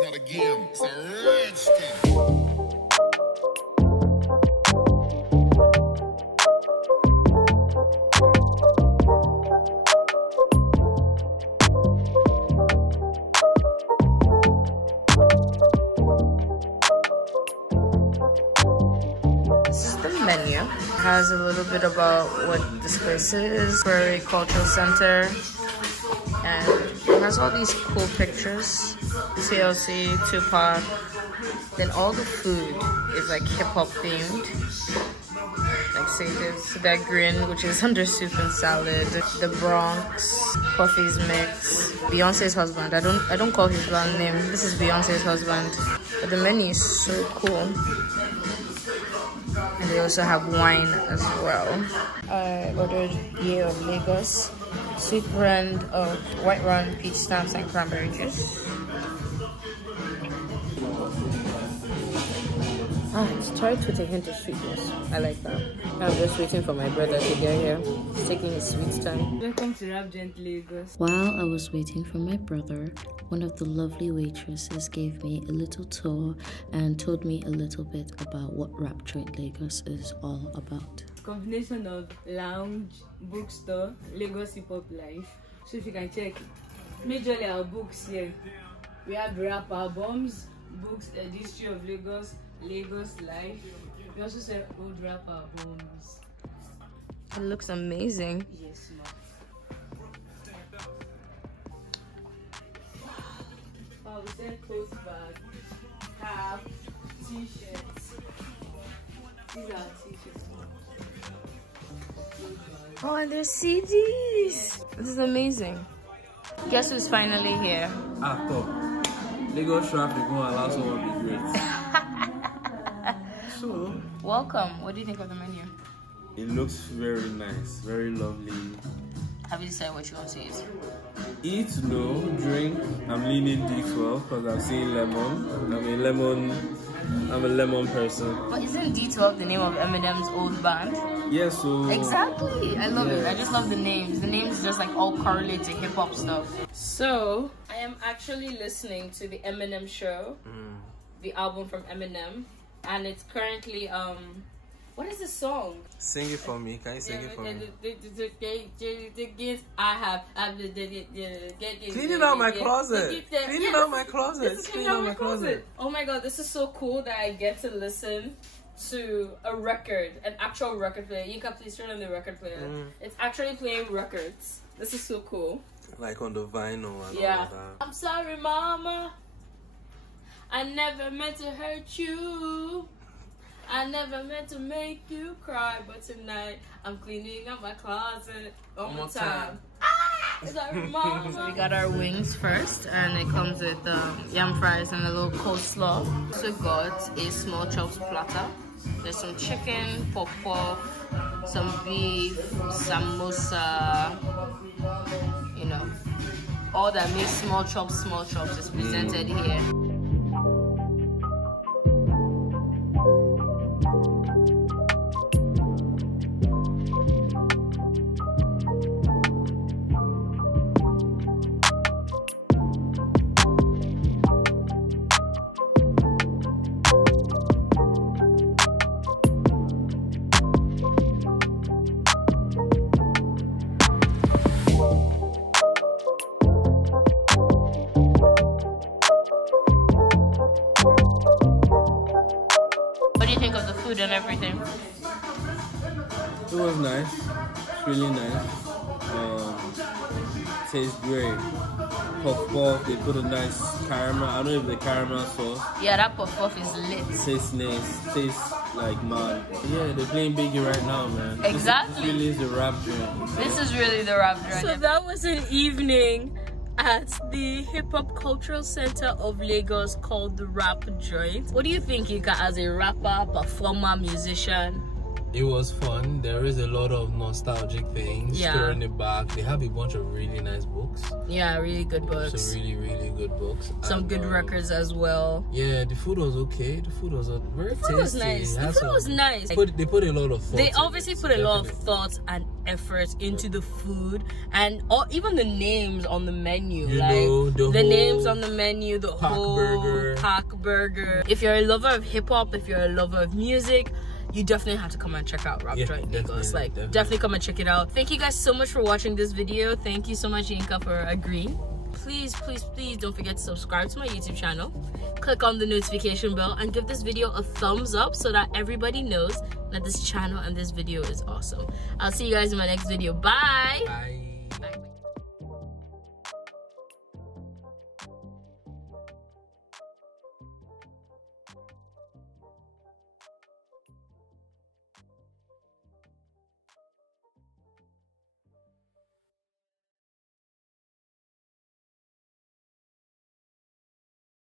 It's not a game, it's a rich thing. Menu. It has a little bit about what this place is, for a cultural center, and it has all these cool pictures, TLC, Tupac. Then all the food is like hip-hop themed. Like say there's that grin, which is under soup and salad, the Bronx, Puffy's mix, Beyonce's husband. I don't call his real name. This is Beyonce's husband. But the menu is so cool. And they also have wine as well. I ordered Ye of Lagos, sweet blend of white rum, peach schnapps, and cranberry juice. It's tart with a hint of sweetness. I like that. I'm just waiting for my brother to get here. He's taking his sweet time. Welcome to Rap Joint Lagos. While I was waiting for my brother, one of the lovely waitresses gave me a little tour and told me a little bit about what Rap Joint Lagos is all about. Combination of lounge, bookstore, Lagos hip hop life. So if you can check, majorly our books here. We have rap albums, books, the history of Lagos, Lagos life. We also sell old rap albums. It looks amazing. Yes, ma'am. Oh, we sell tote bag, cap, t-shirts. These are t-shirts. Oh, and there's CDs. This is amazing. Guess who's finally here? Top. Lagos traffic won't allow someone to be great. So, welcome. What do you think of the menu? It looks very nice, very lovely. Have you decided what you want to eat? Eat, no. Drink. I'm leaning D12 because I've seen lemon. I'm a lemon person. But isn't D12 the name of Eminem's old band? Yeah, so... Exactly. I love it. I just love the names. The names just like all correlate to hip-hop stuff. So, I am actually listening to the Eminem Show, the album from Eminem. And it's currently, what is the song? Sing it for me. Can you sing it for me? Cleaning out my closet. Cleaning out my closet. Cleaning out my closet. Oh my god, this is so cool that I get to listen to a record, an actual record player. You can please turn on the record player. It's actually playing records. This is so cool. Like on the vinyl and yeah. all of that. I'm sorry, mama. I never meant to hurt you. I never meant to make you cry, but tonight I'm cleaning up my closet one more time. Sorry, mama. So we got our wings first, and it comes with yam fries and a little coleslaw. Also got a small chopped platter. There's some chicken, pop, some beef, samosa, you know, all that makes small chops is presented here. And everything. It was nice. It's really nice. Tastes great. Puff, they put a nice caramel. I don't know if the caramel sauce. Yeah, that puff is lit. Tastes nice. Tastes like man. Yeah, they're playing Biggie right now, man. Exactly. This really is the rap joint. This is really the rap joint. So that was an evening at the Hip Hop Cultural Center of Lagos called the Rap Joint. What do you think, Ika, as a rapper, performer, musician? It was fun. There is a lot of nostalgic things stirring it back. They have a bunch of really nice books. Yeah, really good books. So really good books. Some good records as well. Yeah, the food was okay. The food was very tasty. Was nice. The food was nice. They put a lot of thought. They obviously put a lot of thought and effort into the food, and even the names on the menu. The names on the menu, the whole pack burger. If you're a lover of hip hop, if you're a lover of music, you definitely have to come and check out Rap Joint Lagos. Definitely come and check it out. Thank you guys so much for watching this video. Thank you so much, Yinka, for agreeing. Please don't forget to subscribe to my YouTube channel. Click on the notification bell and give this video a thumbs up so that everybody knows that this channel and this video is awesome. I'll see you guys in my next video. Bye.